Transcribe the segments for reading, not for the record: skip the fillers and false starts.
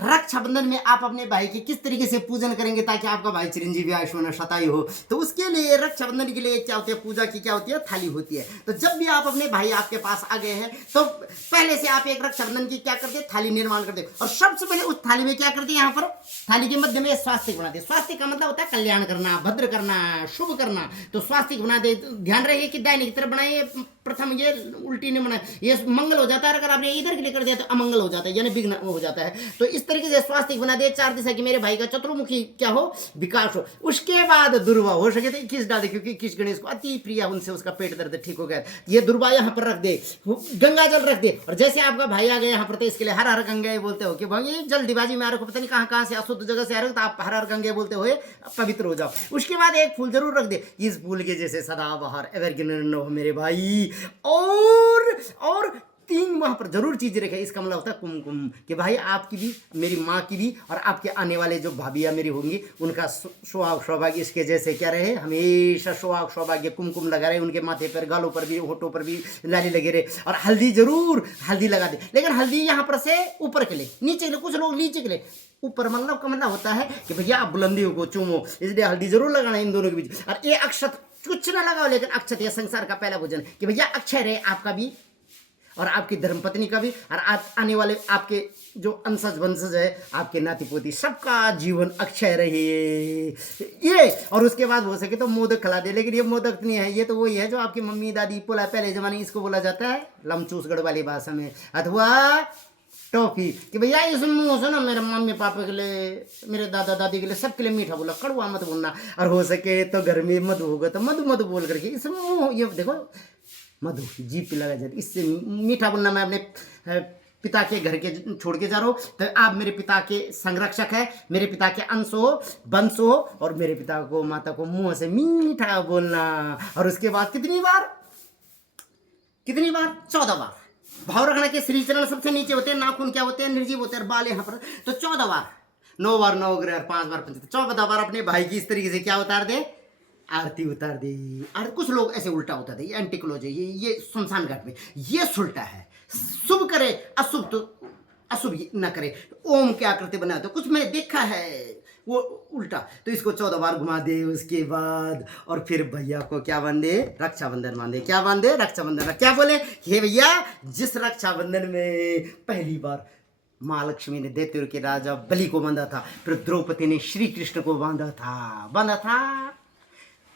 रक्षाबंधन में आप अपने भाई की किस तरीके से पूजन करेंगे ताकि आपका भाई चिरंजीवी आयुष्मान और शतायु हो। तो उसके लिए रक्षाबंधन के लिए क्या होती है, पूजा की क्या होती है, थाली होती है। तो जब भी आप अपने भाई आपके पास आ गए हैं तो पहले से आप एक रक्षाबंधन की क्या करते हैं, थाली निर्माण करते हैं। और सबसे पहले उस थाली में क्या करते हैं, यहाँ पर थाली के मध्य में स्वास्तिक बनाते हैं। स्वास्तिक का मतलब होता है कल्याण करना, भद्र करना, शुभ करना। तो स्वास्तिक बनाते, ध्यान रहे कि दाहिने की तरफ बनाइए, प्रथम ये उल्टी नहीं बनाए, ये मंगल हो जाता है। अगर आपने इधर के लिए कर दिया तो अमंगल हो जाता है, यानी विघ्न हो जाता है। तो इस तरीके से स्वास्तिक बना दे, चार दिशा की मेरे भाई का चतुर्मुखी क्या हो, विकास हो। उसके बाद दुर्वा हो सके तो 21 डाल दे, क्योंकि 21 गणेश को अति प्रिय, उनसे उसका पेट दर्द ठीक हो गया। ये दुर्वा यहाँ पर रख दे, गंगा जल रख दे। और जैसे आपका भाई आ गया यहाँ पर तो इसके लिए हर हर गंगे बोलते हो कि भाई जल्दीबाजी में आ रखो, पता नहीं कहाँ से अशुद्ध जगह से आ रहे हो, तो आप हर हर गंगे बोलते हुए पवित्र हो जाओ। उसके बाद एक फूल जरूर रख दे, इस फूल के जैसे सदाबहार एवरग्रीन हो मेरे भाई। और 3 वहां पर जरूर चीज रखे। इसका मतलब होता है कुमकुम, कि भाई आपकी भी, मेरी माँ की भी, और आपके आने वाले जो भाभियाँ मेरी होंगी उनका सुहाग सौभाग्य इसके जैसे क्या रहे, हमेशा सुहाग सौभाग्य कुमकुम लगा रहे, उनके माथे पर, गालों पर भी, होठों पर भी लाली लगे रहे। और हल्दी जरूर हल्दी लगा दे, लेकिन हल्दी यहाँ पर से ऊपर के लिए, नीचे के लिए, कुछ लोग नीचे के लिए, ऊपर मतलब का मतलब होता है कि भैया आप बुलंदियों को चूमो, इसलिए हल्दी जरूर लगाना इन दोनों के बीच। और ये अक्षत कुछ ना लगाओ, लेकिन अक्षत यह संसार का पहला भोजन, कि भैया अक्षय रहे आपका भी और आपकी धर्मपत्नी का भी, और आने वाले आपके जो अंशज वंशज है, आपके नाती पोती, सबका जीवन अक्षय रहे ये। और उसके बाद हो सके तो मोदक खिला दे, लेकिन ये मोदक नहीं है, ये तो वही है जो आपकी मम्मी दादी बोला पहले जमाने, इसको बोला जाता है लमचूसगढ़ वाली भाषा में, अथवा टॉफी, कि भैया इस मुँह से ना मेरे मम्मी पापा के लिए, मेरे दादा दादी के लिए, सबके लिए मीठा बोला, कड़वा मत बोलना। और हो सके तो घर में मधु होगा तो मधु मधु बोल करके इस मुँह, ये देखो मधु जीभ पे लगा जाती, इससे मीठा बोलना। मैं अपने पिता के घर के छोड़ के जा रहा हूँ, तो आप मेरे पिता के संरक्षक है, मेरे पिता के अंश हो, वंश हो, और मेरे पिता को, माता को मुंह से मीठा बोलना। और उसके बाद कितनी बार, 14 बार भाव रखना के श्री चरण सबसे नीचे होते हैं, नाखून क्या होते हैं, निर्जीव होते हैं, और बाल यहाँ पर। तो 14 बार, 9 बार नवग्रह, 5 बार पंच, 14 बार अपने भाई की इस तरीके से क्या उतार दे, आरती उतार दे। और कुछ लोग ऐसे उल्टा होता था, ये एंटिक्लोज है, ये शमशान घाट में ये सुलटा है, शुभ करे अशुभ तो अशुभ न करे, ओम की आकृति बनाते तो कुछ मैंने देखा है वो उल्टा। तो इसको 14 बार घुमा दे, उसके बाद और फिर भैया को क्या बांधे, रक्षाबंधन बांधे। क्या बांधे, रक्षाबंधन। क्या बोले, हे भैया जिस रक्षाबंधन में पहली बार माँ लक्ष्मी ने दैत्यों के राजा बलि को बांधा था, फिर द्रौपदी ने श्री कृष्ण को बांधा था,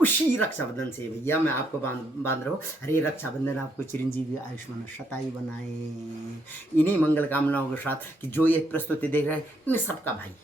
उसी रक्षाबंधन से भैया मैं आपको बांध रहा हूँ। अरे रक्षाबंधन आपको चिरंजीवी आयुष्मान शतायु बनाए, इन्हीं मंगल कामनाओं के साथ कि जो ये प्रस्तुति देख रहे हैं, इन सबका भाई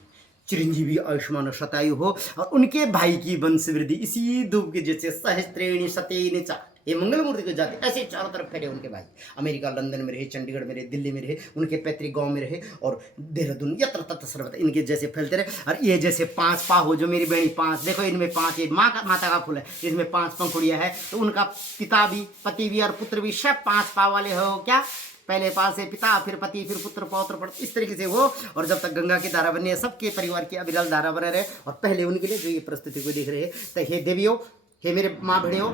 चिरंजीवी आयुष्मान शतायु हो, और उनके भाई की वंश वृद्धि इसी धूप के जैसे सहस्त्रेणी सतेन चा, ये मंगल मूर्ति को जाते ऐसे चारों तरफ फैले उनके भाई, अमेरिका लंदन में रहे, चंडीगढ़ में रहे, दिल्ली में रहे, उनके पैतृक गांव में रहे, और देहरादून यत्र तत्र सर्वत्र इनके जैसे फैलते रहे। और ये जैसे 5 पाँव हो, जो मेरी बहनी 5, देखो इनमें 5, ये माता का फूल है, इसमें 5 पंखुड़ियाँ है, तो उनका पिता भी, पति भी और पुत्र भी सब 5 पाँव वाले हो। क्या, पहले पास से पिता, फिर पति, फिर पुत्र, पौत्र, इस तरीके से हो। और जब तक गंगा की धारा बनी है, सबके परिवार की अविरल धारा बने रहे। और पहले उनके लिए जो ये प्रस्तुति को देख रहे हैं, तो हे देवियों, हे मेरे माँ बहनियों,